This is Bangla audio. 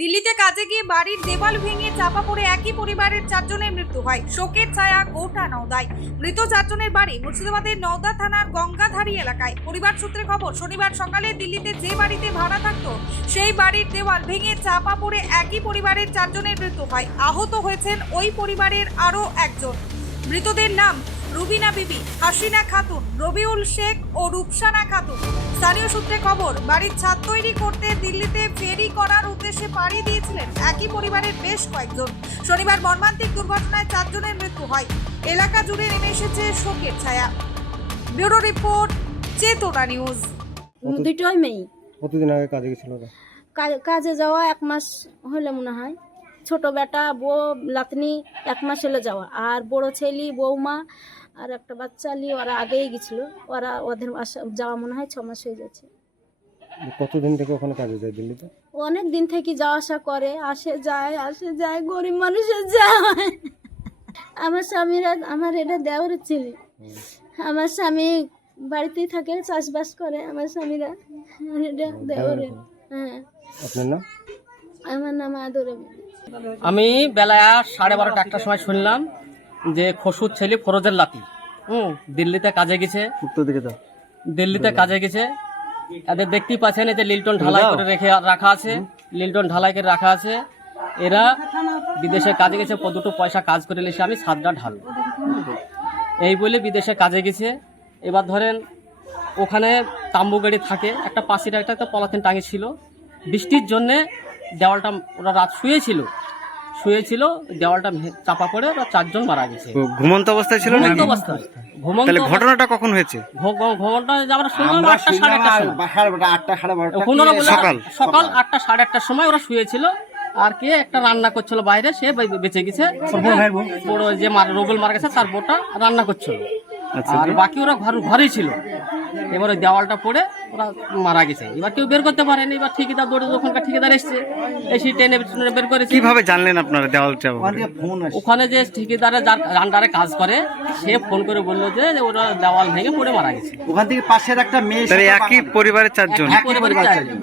দিল্লিতে কাজে গিয়ে বাড়ির দেওয়াল ভেঙে চাপা পড়ে একই পরিবারের 4 জনের মৃত্যু হয়। শোকের ছায়া গোটা নওদায়। মৃত 4 জনের বাড়ি মুর্শিদাবাদের নওদা থানার গঙ্গাধারী এলাকায়। পরিবার সূত্রে খবর, শনিবার সকালে দিল্লিতে যে বাড়িতে ভাড়া থাকতো সেই বাড়ির দেওয়াল ভেঙে চাপা পড়ে একই পরিবারের 4 জনের মৃত্যু হয়। আহত হয়েছেন ওই পরিবারের আরও একজন। মৃতদের নাম রুবিনা বিবি, হাসিনা খাতুন, রবিউল শেখ ও রূপসানা খাতুন। স্থানীয় সূত্রে খবর, বাড়ির ছাদ তৈরি করতে দিল্লিতে ফেরি করার উদ্দেশ্যে পাড়ি দিয়েছিলেন একই পরিবারের বেশ কয়েকজন। শনিবার মর্মান্তিক দুর্ঘটনায় 4 জনের মৃত্যু হয়। এলাকা জুড়ে নেমে এসেছে শোকের ছায়া। ব্যুরো রিপোর্ট, চেতনা নিউজ। দুটোই মেয়ে। কতদিন আগে কাজে গেছিল ওরা? কাজে যাওয়া 1 মাস হলে মনে হয়। ছোট বেটা বউ লাতনি 1 মাস হলে যাওয়া, আর বড় ছেলে বৌমা আর একটা বাচ্চা নিয়ে ওরা আগেই গেছিল। ওদের যাওয়া মনে হয় 6 মাস হয়ে যাচ্ছে। কতদিন থেকে ওখানে কাজে যায় দিল্লিতে? অনেক দিন থেকে যাওয়া আসা করে, আসে যায়, গরিব মানুষের যায়। আমার এটা দেওরের ছেলে। আমার স্বামী বাড়িতেই থাকে, চাষবাস করে। আমার স্বামীরা এটা দেওরের। হ্যাঁ। আপনার নাম? আমার নাম আদরে। আমি বেলা 12:30 একটার সময় শুনলাম যে খসুর ছেলে ফরোজের লাতি দিল্লিতে কাজে গেছে। উত্তর দিকে দাও। দিল্লিতে কাজে গেছে। এদের দেখতেই পাচ্ছেন, এতে লিল্টন ঢালাই করে রাখা আছে। লিল্টন ঢালাই করে রাখা আছে। এরা বিদেশে কাজে গেছে, দুটো পয়সা কাজ করে এসে আমি ছাদটা ঢালব এই বলে বিদেশে কাজে গেছে। এবার ধরেন ওখানে তাম্বু গাড়ি থাকে, একটা পাশের একটা পলাথিন টাঙি ছিল। বৃষ্টির জন্যে দেওয়ালটা ওরা রাত শুয়েছিল, দেওয়ালটা চাপা পড়ে ওরা 4 জন মারা গেছে। ঘুমন্ত অবস্থায় ছিল না? ঘুমন্ত। তাহলে ঘটনাটা কখন হয়েছে? ঘটনাটা আমরা শুনলাম 8টা সাড়ে 8টার সময়। সকাল 8টা সাড়ে 8টার সময় ওরা শুয়েছিল। আর কে একটা রান্না করছিল বাইরে, সে বেঁচে গেছে। বড় যে রোবেল মারা গেছে তার বউটা রান্না করছিল, আর বাকি ওরা ঘরেই ছিল। এবার ওই দেওয়ালটা পড়ে ওরা মারা গেছে। এবার কেউ বের করতে পারেনি। এবার ঠিকাদার দৌড়ে, ওখানকার ঠিকাদার এসছে, এসে টেনে বের করেছে। কিভাবে জানলেন আপনারা দেওয়ালটা? ওখানে যে ঠিকাদারে যার আন্ডারে কাজ করে সে ফোন করে বললো যে ওরা দেওয়াল ভেঙে পড়ে মারা গেছে। ওখান থেকে পাশের একটা মেয়ে, একই পরিবারের 4 জন। পরিবারের 4 জন।